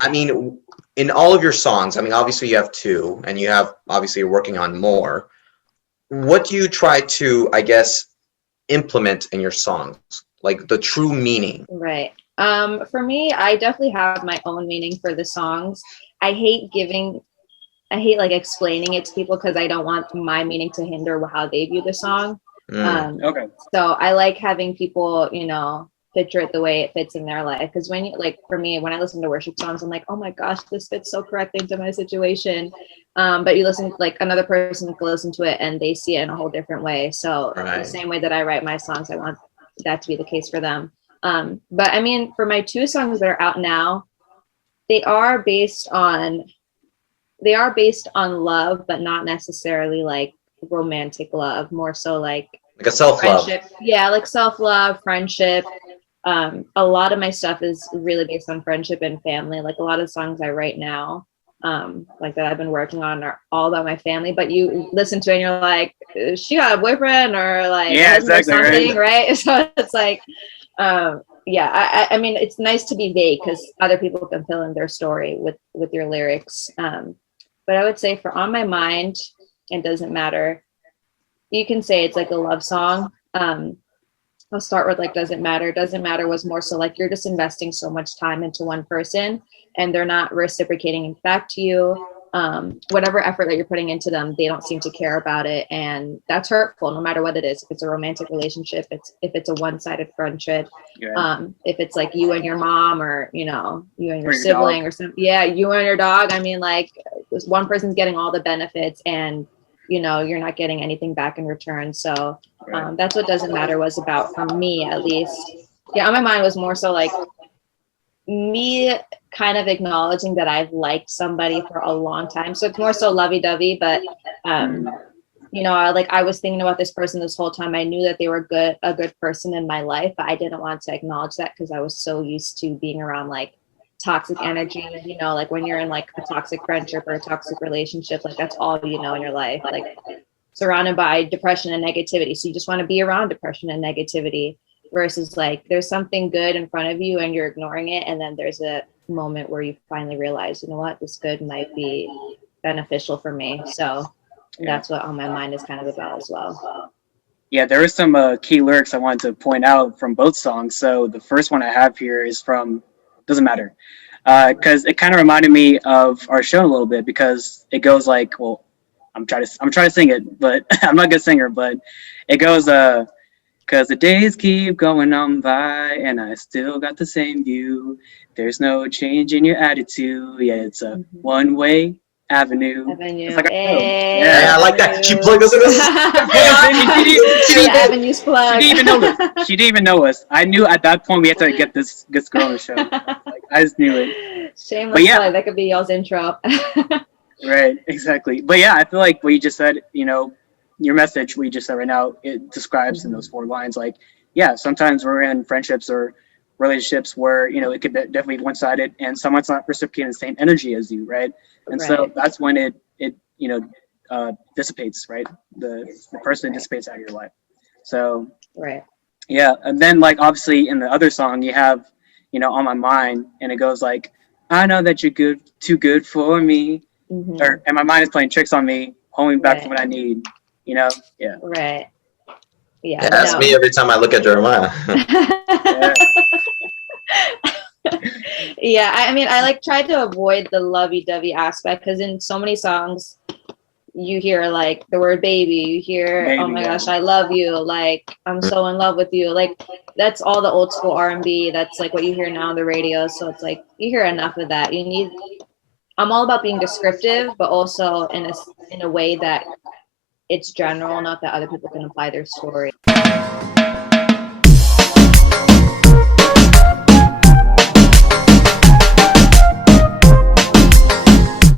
I mean, in all of your songs, I mean, obviously you have two, and you have obviously you're working on more. What do you try to, I guess, implement in your songs? Like the true meaning. Right. For me, I definitely have my own meaning for the songs. I hate giving, I hate like explaining it to people because I don't want my meaning to hinder how they view the song. Okay. So I like having people, picture it the way it fits in their life. Because when you, like, for me, when I listen to worship songs, I'm like, oh my gosh, this fits so correctly into my situation. But you listen, like another person can listen to it and they see it in a whole different way. So the same way that I write my songs, I want that to be the case for them. But I mean, for my two songs that are out now, they are based on love, but not necessarily like romantic love, more so like a self-love. Friendship. Yeah, like self-love, friendship. A lot of my stuff is really based on friendship and family. Like a lot of songs I write now, like that I've been working on are all about my family, but you listen to it and you're like, she got a boyfriend or like exactly, or something, right? So it's like, I mean, it's nice to be vague because other people can fill in their story with your lyrics. But I would say for On My Mind, it doesn't matter. You can say it's like a love song. I'll start with like Doesn't Matter. Doesn't Matter was more so like you're just investing so much time into one person and they're not reciprocating back to you. Whatever effort that you're putting into them, they don't seem to care about it. And that's hurtful no matter what it is. If it's a romantic relationship, if it's a one-sided friendship, if it's like you and your mom or, you and your sibling or something. Yeah, you and your dog. I mean, like this one person's getting all the benefits and you're not getting anything back in return. So that's what Doesn't Matter was about for me, at least. Yeah, On My Mind was more so like me kind of acknowledging that I've liked somebody for a long time. So it's more so lovey-dovey, but I was thinking about this person this whole time. I knew that they were a good person in my life, but I didn't want to acknowledge that because I was so used to being around like toxic energy, like when you're in like a toxic friendship or a toxic relationship, like that's all in your life, like surrounded by depression and negativity. So you just want to be around depression and negativity versus like there's something good in front of you and you're ignoring it. And then there's a moment where you finally realize, you know what, this good might be beneficial for me. So that's what On My Mind is kind of about as well. Yeah, there are some key lyrics I wanted to point out from both songs. So the first one I have here is from Doesn't Matter, because it kind of reminded me of our show a little bit because it goes like, well, I'm trying to sing it, but I'm not a good singer, but it goes, because the days keep going on by and I still got the same view. There's no change in your attitude. Yeah, it's a one-way avenue. It's like I like that. She plugged us in this. Avenues plug. She didn't even know us. She didn't even know us. I knew at that point we had to get this girl on the show. I just knew it. Shameless plug. That could be y'all's intro. Right, exactly. But yeah, I feel like what you just said, your message, what you just said right now, it describes in those 4 lines, like, yeah, sometimes we're in friendships or relationships where, it could be definitely one-sided and someone's not reciprocating the same energy as you, right? And so that's when it dissipates, right? The person dissipates out of your life. So, yeah. And then like, obviously in the other song you have, On My Mind, and it goes like, I know that you're too good for me. Or, and my mind is playing tricks on me, holding me back from what I need, Yeah. Right. Yeah. That's me every time I look at Jeremiah. Yeah. I mean, I like tried to avoid the lovey-dovey aspect because in so many songs you hear like the word baby, you hear baby, oh my gosh, I love you, like I'm so in love with you, like that's all the old school R&B. That's like what you hear now on the radio. So it's like you hear enough of that. I'm all about being descriptive, but also in a way that it's general enough that other people can apply their story.